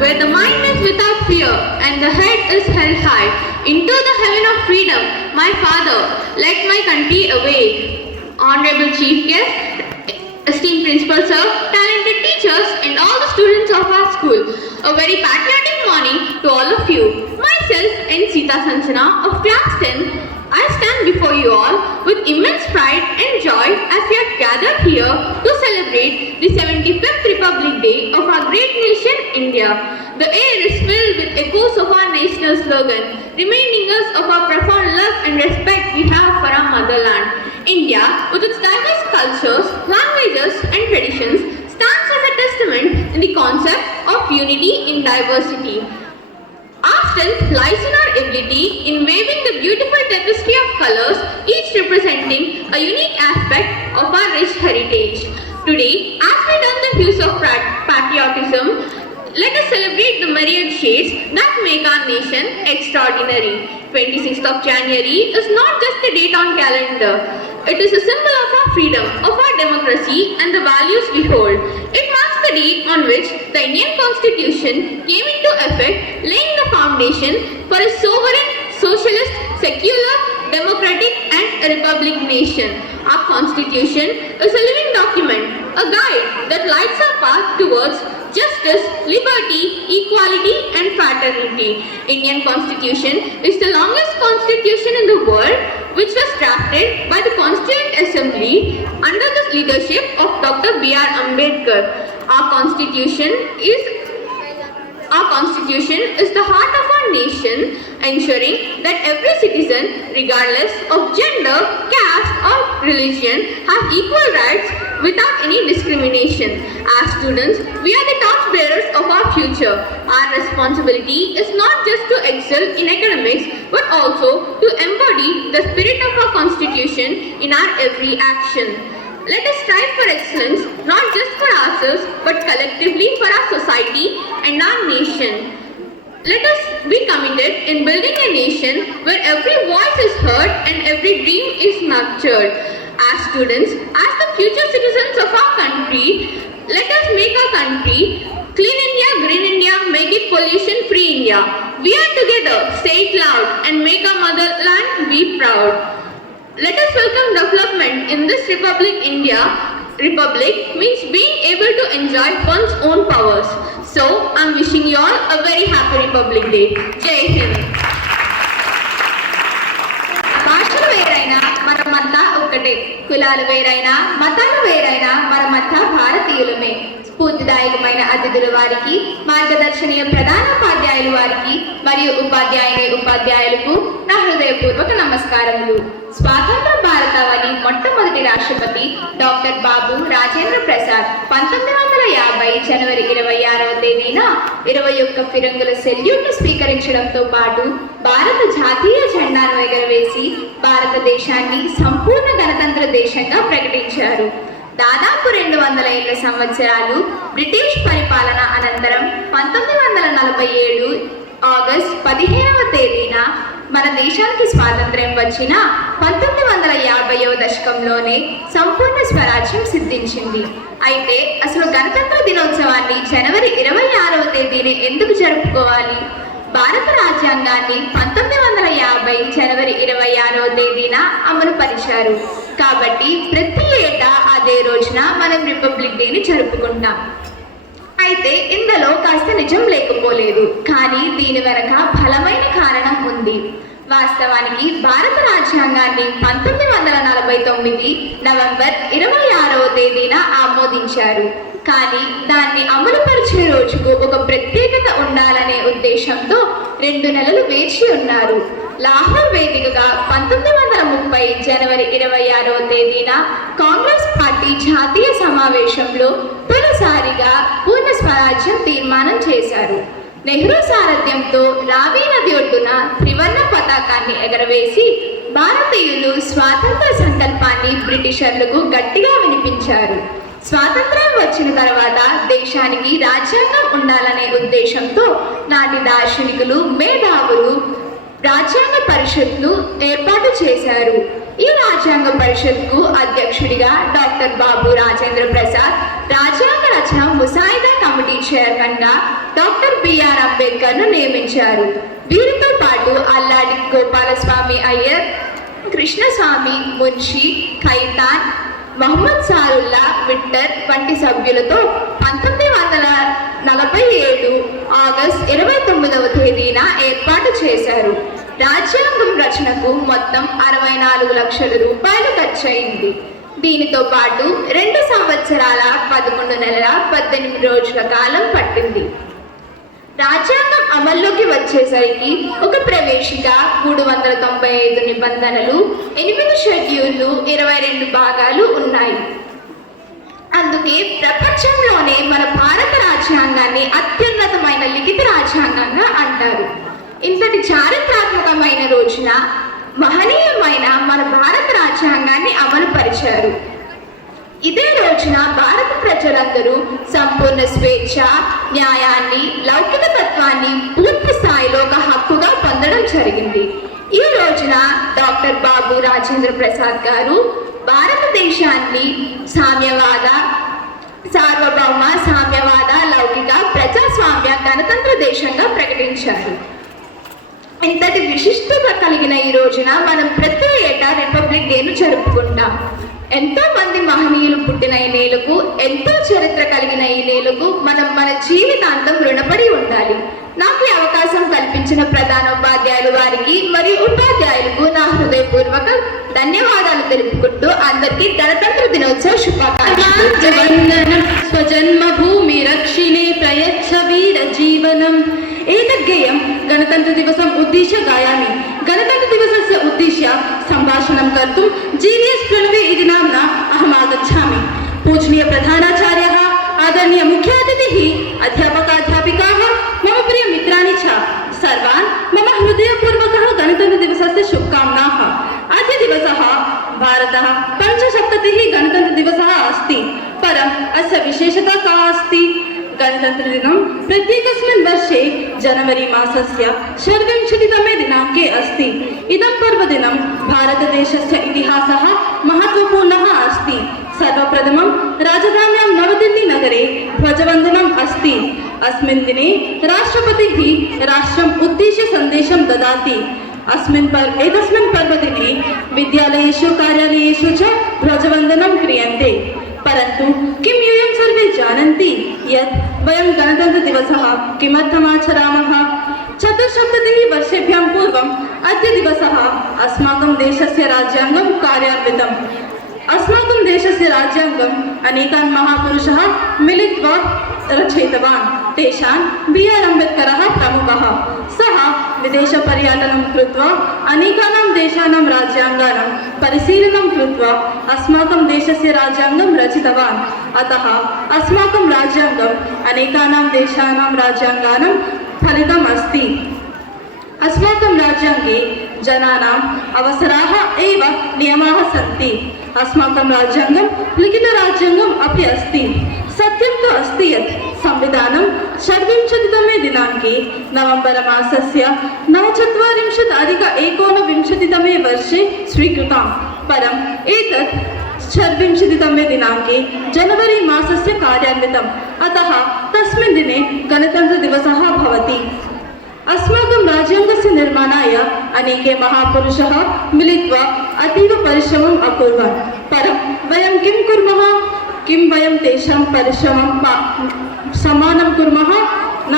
Where the mind is without fear and the head is held high, into the heaven of freedom, my father, led my country away. Honorable Chief Guest, esteemed Principal Sir, talented teachers and all the students of our school, a very patriotic morning to all of you. Myself and Sita Sansana of class 10, I stand before you all with immense pride and joy as we are gathered here to celebrate the 75th Republic Day of our great nation, India. The air is filled with echoes of our national slogan, reminding us of our profound love and respect we have for our motherland. India, with its diverse cultures, languages and traditions, stands as a testament in the concept of unity in diversity. Our strength lies in our ability in weaving the beautiful tapestry of colors, each representing a unique aspect of our rich heritage. Today, as we don the hues of patriotism, let us celebrate the myriad shades that make our nation extraordinary. 26th of January is not just a date on calendar. It is a symbol of our freedom, of our democracy and the values we hold. It marks the date on which the Indian Constitution came into effect, laying the foundation for a sovereign, socialist, secular, democratic and a republic nation. Our Constitution is a living document, a guide that lights our path towards justice, liberty, equality and fraternity. Indian Constitution is the longest constitution in the world, which was drafted by the Constituent Assembly under the leadership of Dr. B.R. Ambedkar. Our Constitution is the heart of our nation, ensuring that every citizen, regardless of gender, caste or religion, has equal rights without any discrimination. As students, we are the torchbearers of our future. Our responsibility is not just to excel in academics, but also to embody the spirit of our Constitution in our every action. Let us strive for excellence, not just for ourselves, but collectively for our society and our nation. Let us be committed in building a nation where every voice is heard and every dream is nurtured. As students, as the future citizens of our country, let us make our country clean India, green India, make it pollution-free India. We are together, say it loud and make our motherland be proud. Let us welcome development in this Republic India. Republic means being able to enjoy one's own powers. So, I am wishing you all a very happy Republic Day. Jai Hind. భాషలు వేరైనా మనమంతా ఒకటే, కులాలు వేరైనా మతాలు వేరైనా మనమంతా భారతీయులమే. స్ఫూర్తిదాయకమైన అతిథుల వారికి, మార్గదర్శనీయ ప్రధానోపాధ్యాయుల వారికి మరియు ఉపాధ్యాయులకు నా హృదయపూర్వక నమస్కారములు. స్వాతంత్ర భారతావని మొట్టమొదటి రాష్ట్రపతి డాక్టర్ బాబు రాజేంద్ర ప్రసాద్ 1950 జనవరి 26వ తేదీన 21 ఫిరంగుల సెల్యూట్ను స్వీకరించడంతో పాటు భారత జాతీయ జెండాను ఎగరవేసి భారతదేశాన్ని సంపూర్ణ గణతంత్ర దేశంగా ప్రకటించారు. దాదాపు 200 సంవత్సరాలు బ్రిటిష్ పరిపాలన అనంతరం 1947 ఆగస్టు 15వ తేదీన మన దేశానికి స్వాతంత్ర్యం వచ్చిన 1950వ దశకంలోనే సంపూర్ణ స్వరాజ్యం సిద్ధించింది. అయితే అసలు గణతంత్ర దినోత్సవాన్ని జనవరి 26వ తేదీనే ఎందుకు జరుపుకోవాలి? భారత రాజ్యాంగాన్ని 1950 జనవరి 26వ తేదీన అమలు పరిచారు. కాబట్టి ప్రతి ఏటా అదే రోజున మనం రిపబ్లిక్ డేని జరుపుకుంటాం. అయితే ఇందులో కాస్త నిజం లేకపోలేదు, కానీ దీని వెనక బలమైన కారణం ఉంది. వాస్తవానికి భారత రాజ్యాంగాన్ని 1949 నవంబర్ 26వ తేదీన ఆమోదించారు. కానీ దాన్ని అమలుపరిచే రోజుకు ఒక ప్రత్యేకత ఉండాలనే ఉద్దేశంతో 2 నెలలు వేచి ఉన్నారు. లాహోర్ వేదికగా 1930 జనవరి 26వ తేదీన కాంగ్రెస్ పార్టీ జాతీయ సమావేశంలో తొలిసారిగా పూర్ణ స్వరాజ్యం తీర్మానం చేశారు. నెహ్రూ సారథ్యంతో రావి నది ఒడ్డున త్రివర్ణ పతాకాన్ని ఎగరవేసి భారతీయులు స్వాతంత్ర సంకల్పాన్ని బ్రిటిషర్లకు గట్టిగా వినిపించారు. స్వాతంత్ర్యం వచ్చిన తర్వాత దేశానికి రాజ్యాంగం ఉండాలనే ఉద్దేశంతో నాటి దార్శనికులు, మేధావులు రాజ్యాంగ పరిషత్ను ఏర్పాటు చేశారు. ఈ రాజ్యాంగ పరిషత్కు అధ్యక్షుడిగా డాక్టర్ బాబు రాజేంద్ర ప్రసాద్, రాజ్యాంగ రచన ముసాయిదా కమిటీ చైర్మన్ గా డాక్టర్ బిఆర్ అంబేద్కర్ ను నియమించారు. వీరితో పాటు అల్లాడి గోపాలస్వామి అయ్యర్, కృష్ణస్వామి మున్షి, ఖైతాన్, మహమ్మద్ సారుల్లా విట్టర్ వంటి సభ్యులతో 1947 ఆగస్టు 29వ తేదీన ఏర్పాటు చేశారు. రాజ్యాంగం రచనకు మొత్తం 64 లక్షల రూపాయలు ఖర్చయింది. దీనితో పాటు 2 సంవత్సరాల 11 నెలల 18 రోజుల కాలం పట్టింది. రాజ్యాంగం అమల్లోకి వచ్చేసరికి ఒక ప్రవేశిక, 395 నిబంధనలు, 8 షెడ్యూళ్లు, 22 భాగాలు ఉన్నాయి. అందుకే ప్రపంచంలోనే మన భారత రాజ్యాంగాన్ని అత్యున్నతమైన లిఖిత రాజ్యాంగంగా అంటారు. ఇంతటి చారిత్రాత్మకమైన రోజున మహనీయమైన మన భారత రాజ్యాంగాన్ని అమలు పరిచారు. ఇదే రోజున భారత ప్రజలందరూ సంపూర్ణ స్వేచ్ఛ, న్యాయాన్ని, లౌకిక తత్వాన్ని పూర్తి స్థాయిలో ఒక హక్కుగా పొందడం జరిగింది. ఈ రోజున డాక్టర్ బాబు రాజేంద్ర ప్రసాద్ గారు భారతదేశాన్ని సార్వభౌమ సామ్యవాద, లౌకిక, ప్రజాస్వామ్య, గణతంత్ర దేశంగా ప్రకటించారు. ఇంతటి విశిష్టత కలిగిన ఈ రోజున మనం ప్రతి ఏటా రిపబ్లిక్ డేను జరుపుకుంటాం. ఎంతో మంది మహనీయులు పుట్టిన ఈ నేలకు, ఎంతో చరిత్ర కలిగిన ఈ నేలకు మనం మన జీవితాంతం రుణపడి ఉండాలి. నాకు ఈ అవకాశం కల్పించిన ప్రధానోపాధ్యాయులు వారికి మరియు ఉపాధ్యాయులకు నా హృదయపూర్వక ధన్యవాదాలు తెలుపుకుంటూ అందరికీ గణతంత్ర దినోత్సవ శుభాకాంక్షలు. స్వజన్మభూమి రక్షిణే ప్రయచ్చ వీర జీవనం एतद्गेयं गणतंत्र दिवसम् उद्दिश्य गायामि. गणतंत्र दिवसस्य उद्दिश्य संभाषणं कर्तुं जीनियस प्रणवे इति नाम्ना अहम् आगच्छामि. पूजनीय प्रधानाचार्यः, आदरणीय मुख्यातिथिः, अध्यापकाध्यापिकाः, मम प्रिय मित्राणि च सर्वान् मम हृदयपूर्वकः गणतंत्र दिवसस्य शुभकामनाः. अद्य दिवसः भारतः 75 गणतंत्र दिवसः अस्ति. परम् अस्य विशेषता का अस्ति? गणतंत्र दिनं प्रत्येकस्मिन् वर्षे जनवरी मासस्य 24तमे दिनाङ्के अस्ति. इदं पर्वदिनं भारतदेशस्य इतिहासः महत्वपूर्णः अस्ति. सर्वप्रथमं राजधान्यां नवदिल्ली नगरे ध्वजवन्दनम् अस्ति. अस्मिन् दिने राष्ट्रपतिः राष्ट्रम् उद्दिश्य सन्देशं ददाति. एतस्मिन् पर्वदिने विद्यालयेषु, कार्यालयेषु च ध्वजवन्दनं क्रियन्ते. परन्तु किं यूयं सर्वे जानन्ति यत् वयं गणतन्त्रदिवसः किमर्थम् आचरामः? 74 वर्षेभ्यः पूर्वम् अद्य दिवसः अस्माकं देशस्य राज्याङ्गं कार्यान्वितम्. अस्माकं देशस्य राज्याङ्गम् अनेकान् महापुरुषाः मिलित्वा रचयितवान्. तेषां B.R. अम्बेड्करः प्रमुखः. सः विदेशपर्यटनं कृत्वा अनेकानां देशानां राज्याङ्गानां परिशीलनं कृत्वा अस्माकं देशस्य राज्याङ्गं रचितवान्. अतः अस्माकं राज्याङ्गम् अनेकानां देशानां राज्याङ्गानां फलितम् अस्ति. अस्माकं राज्याङ्गे जनानाम् अवसराः एव नियमाः सन्ति. अस्माकं राज्याङ्गं लिखितराज्याङ्गम् अपि अस्ति. सत्यं तु अस्ति यत् संविधानं 24तमे दिनाङ्के नवम्बर मासस्य 49-19 वर्षे स्वीकृतं. परम् एतत् 24तमे दिनाङ्के जनवरी मासस्य कार्यान्वितम्. अतः तस्मिन् दिने गणतन्त्रदिवसः भवति. अस्माकं राज्याङ्गस्य निर्माणाय अनेके महापुरुषाः मिलित्वा अतीव परिश्रमम् अकुर्वन्. परं वयं किं कुर्मः? किं वयं तेषां परिश्रमं सम्मानं कुर्मः? न,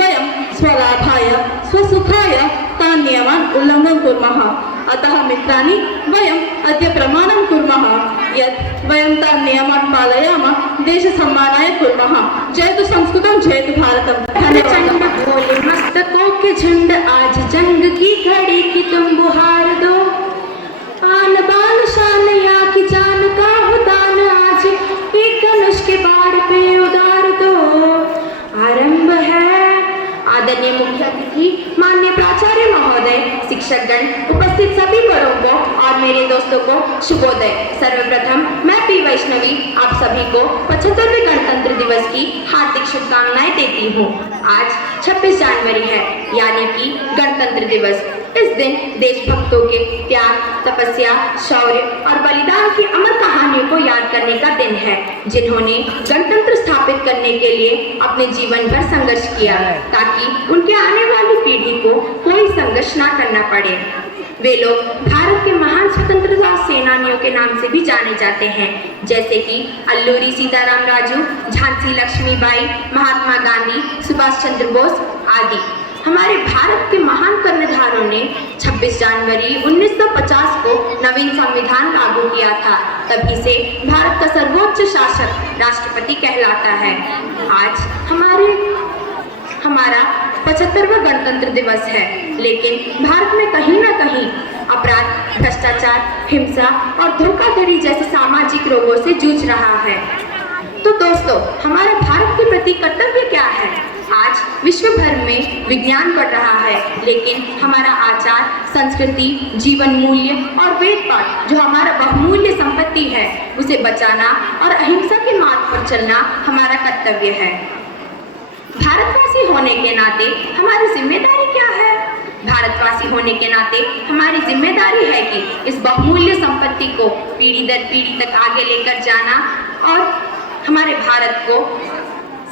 वयं स्वलाभाय, स्वसुखाय तान् नियमान् उल्लङ्घनं कुर्मः. अतः मित्राणि, वयम् अद्य प्रमाणं कुर्मः यत् वयं तान् नियमान् पालयामः, देशसम्मानाय कुर्मः. जयतु संस्कृतं, जयतु भारतम्. बोले मस्तकों के झुंड आज जंग की घड़ी की तुम बुहार दो. आन बान शान या की जान का हो दान आज एक धनुष के बाण पे उतार दो. आरंभ है. आदरणीय मुख्य अतिथि, माननीय प्राचार्य महोदय, शिक्षकगण, उपस्थित सभी बड़ों को और मेरे दोस्तों को शुभोदय. सर्वप्रथम मैं पी वैष्णवी आप सभी को 75वें गणतंत्र दिवस की हार्दिक शुभकामनाएं देती हूँ. आज 26 जनवरी है, यानी कि गणतंत्र दिवस. इस दिन देशभक्तों के त्याग, तपस्या, शौर्य और बलिदान की अमर कहानियों को याद करने का दिन है, जिन्होंने गणतंत्र स्थापित करने के लिए अपने जीवन भर संघर्ष किया ताकि उनके आने वाली पीढ़ी को कोई संघर्ष ना करना पड़े। वे लोग भारत के महान स्वतंत्रता सेनानियों के नाम से भी जाने जाते हैं, जैसे कि अल्लूरी सीताराम राजू, झांसी लक्ष्मीबाई, महात्मा गांधी, सुभाष चंद्र बोस आदि। हमारे भारत के महान कर्णधारों ने 26 जनवरी 1950 को नवीन संविधान लागू किया था। तभी से भारत का सर्वोच्च शासक राष्ट्रपति कहलाता है। आज हमारा 75वां गणतंत्र दिवस है, लेकिन भारत में कहीं ना कहीं अपराध, भ्रष्टाचार, हिंसा और धोखाधड़ी जैसे सामाजिक रोगों से जूझ रहा है। तो दोस्तों, हमारा भारत के प्रति कर्तव्य क्या है? आज विश्व भर में विज्ञान बढ़ रहा है, लेकिन हमारा आचार, संस्कृति, जीवन मूल्य और वेद पाठ जो हमारा बहुमूल्य संपत्ति है, उसे बचाना और अहिंसा के मार्ग पर चलना हमारा कर्तव्य है। भारतवासी होने के नाते हमारी जिम्मेदारी क्या है? भारतवासी होने के नाते हमारी जिम्मेदारी है कि इस बहुमूल्य संपत्ति को पीढ़ी दर पीढ़ी तक आगे लेकर जाना और हमारे भारत को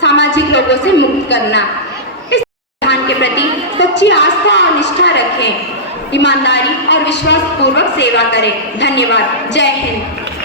सामाजिक रोगों से मुक्त करना। इस संविधान के प्रति सच्ची आस्था और निष्ठा रखें, ईमानदारी और विश्वास पूर्वक सेवा करें। धन्यवाद। जय हिंद।